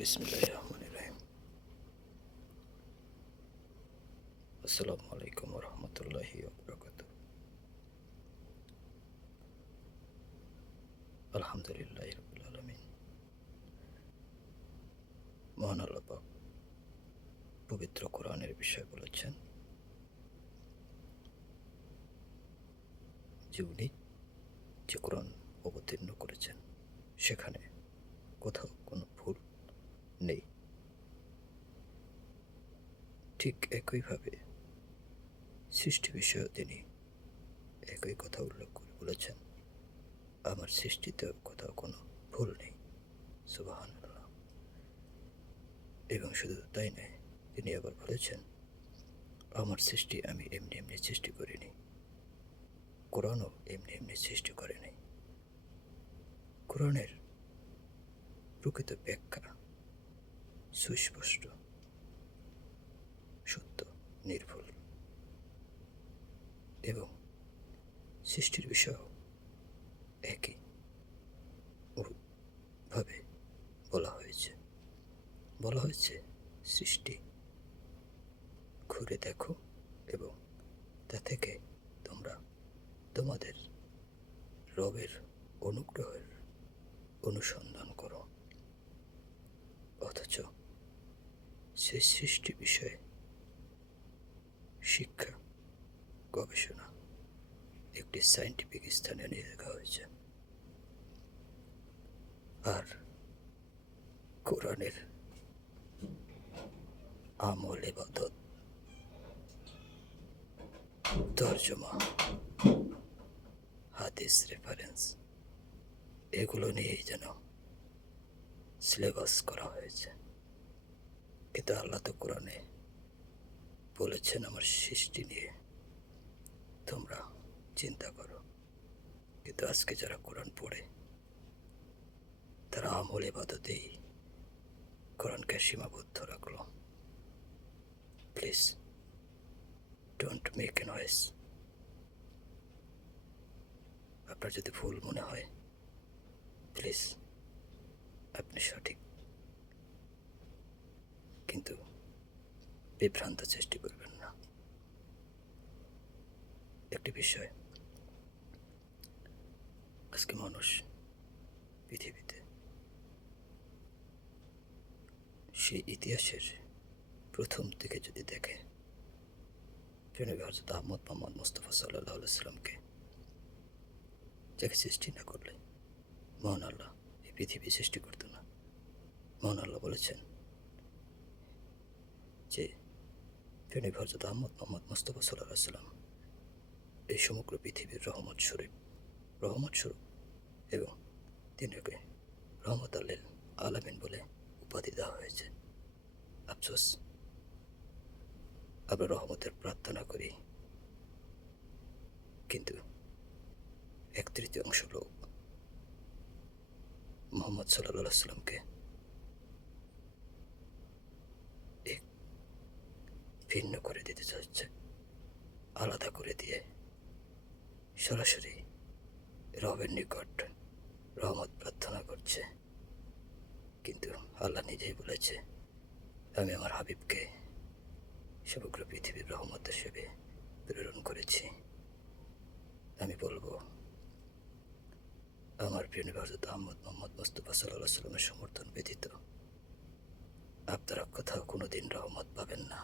বিসমিল্লাহির রহমানির রহিম। আসসালামু আলাইকুম ওয়া রাহমাতুল্লাহি ওয়া বারাকাতুহু। আলহামদুলিল্লাহি রাব্বিল আলামিন। মহান আল্লাহ পাক পবিত্র কোরআনের বিষয় বলেছেন যে উনি যে কোরআন অবতীর্ণ করেছেন সেখানে কোথাও কোনো ভুল নেই। ঠিক একইভাবে সৃষ্টি বিষয়েও তিনি একই কথা উল্লেখ করে বলেছেন, আমার সৃষ্টিতে কোথাও কোনো ভুল নেই। সুবহানাল্লাহ। এবং শুধু তাই নয়, তিনি আবার বলেছেন, আমার সৃষ্টি আমি এমনি এমনি সৃষ্টি করিনি, কোরআনও এমনি এমনি সৃষ্টি করেনি। কোরআনের প্রকৃত ব্যাখ্যা সুস্পষ্ট, সত্য, নির্ভুল এবং সৃষ্টির বিষয়েও একই ভাবে বলা হয়েছে সৃষ্টি ঘুরে দেখো এবং তা থেকে তোমরা তোমাদের রবের অনুগ্রহের অনুসন্ধান করো। অথচ সেই সৃষ্টি বিষয়ে শিক্ষা, গবেষণা একটি সায়েন্টিফিক স্থানে নিয়ে রাখা হয়েছে। আর কোরআনের আমল ইবাদত, তর্জমা, হাদিস রেফারেন্স এগুলো নিয়েই যেন সিলেবাস করা হয়েছে। কিন্তু আল্লাহ তো কোরআনে বলেছেন আমার সৃষ্টি নিয়ে তোমরা চিন্তা করো। কিন্তু আজকে যারা কোরআন পড়ে তারা আমল ইবাদতেই কোরআনকে সীমাবদ্ধ রাখলো। Please don't make a noise. আপনার যদি ভুল মনে হয় প্লিজ আপনি সঠিক, কিন্তু বিভ্রান্ত সৃষ্টি করবেন না। একটি বিষয়, আজকে মানুষ পৃথিবীতে সেই ইতিহাসের প্রথম থেকে যদি দেখে, জনাবে হযরত আহমদ মোহাম্মদ মুস্তাফা সাল্লাল্লাহু আলাইহি সাল্লামকে যাকে সৃষ্টি না করলে মহান আল্লাহ এই পৃথিবী সৃষ্টি করতো না। মহান আল্লাহ বলেছেন যে জনাবে হযরত আহমদ মোহাম্মদ মুস্তাফা সাল্লাল্লাহু আলাইহি সাল্লাম এই সমগ্র পৃথিবীর রহমত স্বরূপ এবং তিনিকে রহমত আল্লিল আলামিন বলে উপাধি দেওয়া হয়েছে। আফসোস, আমরা রহমতের প্রার্থনা করি, কিন্তু 1/3 লোক মোহাম্মদ সাল্লাল্লাহু আলাইহি সাল্লামকে এক ভিন্ন করে দিতে চাচ্ছে, আলাদা করে দিয়ে সরাসরি রবের নিকট রহমত প্রার্থনা করছে। কিন্তু আল্লাহ নিজেই বলেছে, আমি আমার হাবিবকে সমগ্র পৃথিবীর রহমত হিসেবে প্রেরণ করেছি। আমি বলবো, আমার প্রিয় নবী হযরত আহমদ মোহাম্মদ মুস্তাফা সাল্লাল্লাহু আলাইহি সাল্লামের সমর্থন ব্যতীত আপনারা কোথাও কোনোদিন রহমত পাবেন না।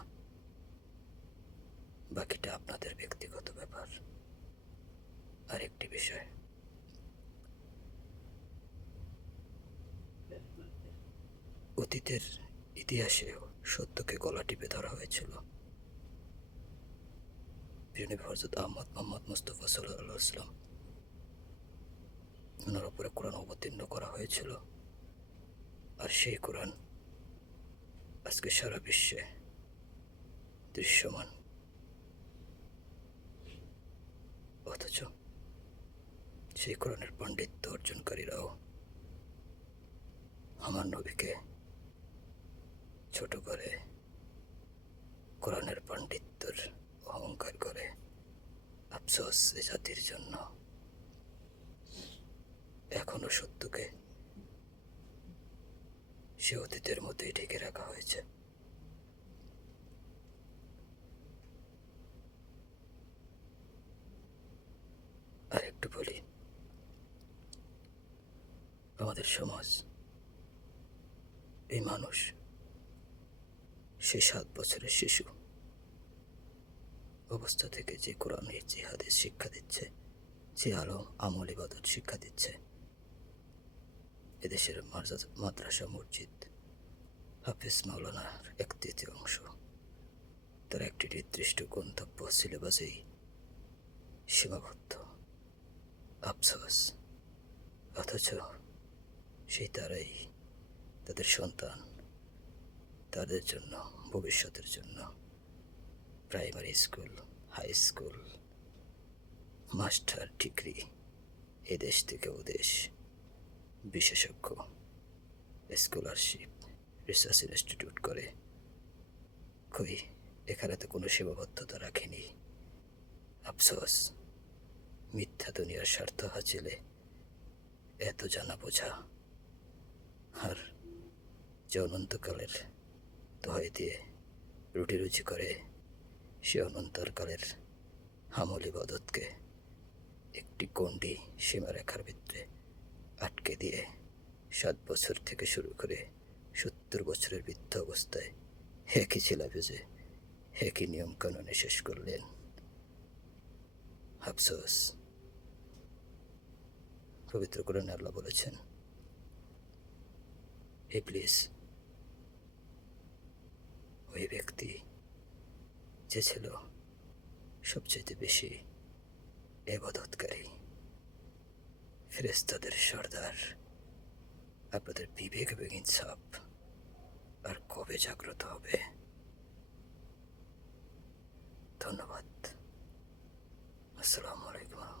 বাকিটা আপনাদের ব্যক্তিগত ব্যাপার। আরেকটি বিষয়, অতীতের ইতিহাসেও সত্যকে গলা টিপে ধরা হয়েছিল। প্রিয় নবী হযরত আহমদ মোহাম্মদ মুস্তাফা সাল্লাল্লাহু আলাইহি সাল্লাম, ওনার উপরে কোরআন অবতীর্ণ করা হয়েছিল। আর সেই কোরআন আজকে সারা বিশ্বে দৃশ্যমান। অথচ সেই কোরআনের পাণ্ডিত্য অর্জনকারীরাও আমার নবীকে ছোট করে কোরআনের পাণ্ডিত্যের অহংকার করে। আফসোস এ জাতির জন্য। এখনো সত্যকে সে অতীতের মধ্যেই ঢেকে রাখা হয়েছে। আর একটু বলি, আমাদের সমাজ, এই মানুষ, সে 7 বছরের শিশু অবস্থা থেকে যে কোরআনের যে হাদিস শিক্ষা দিচ্ছে, যে আমল ইবাদত শিক্ষা দিচ্ছে, এদেশের মাদ্রাসা মসজিদ হাফিজ মাওলানার 1/3 তার একটি নির্দিষ্ট গন্তব্য সিলেবাসেই সীমাবদ্ধ। আফসোস, অথচ সেই তারাই তাদের সন্তান, তাদের জন্য, ভবিষ্যতের জন্য primary school, high school, master degree, এদেশ থেকে ওদেশ, বিশেষজ্ঞ, স্কলারশিপ, রিসার্চ ইনস্টিটিউট করে। কই, এখানে তো কোনো সীমাবদ্ধতা রাখেনি। আফসোস, মিথ্যা দুনিয়ার স্বার্থ হাসিলে এত জানা বোঝা, আর যে অনন্তকালের দোহাই দিয়ে রুটি রুজি করে, সে অনন্তকালের আমল ইবাদতকে একটি গণ্ডি সীমারেখার ভিতরে আটকে দিয়ে 7 বছর থেকে শুরু করে 70 বছরের বৃদ্ধ অবস্থায় একই ছিলাবেজে একই নিয়ম কানুনে শেষ করলেন। আফসোস, পবিত্র কোরআনে আল্লাহ বলেছেন, ইবলিস ওই ব্যক্তি যে ছিল সবচেয়ে বেশি ইবাদতকারী, ফেরেশতাদের সর্দার। আপনাদের বিবেক এবং ইনসাফ আর কবে জাগ্রত হবে? ধন্যবাদ। আসসালামু আলাইকুম।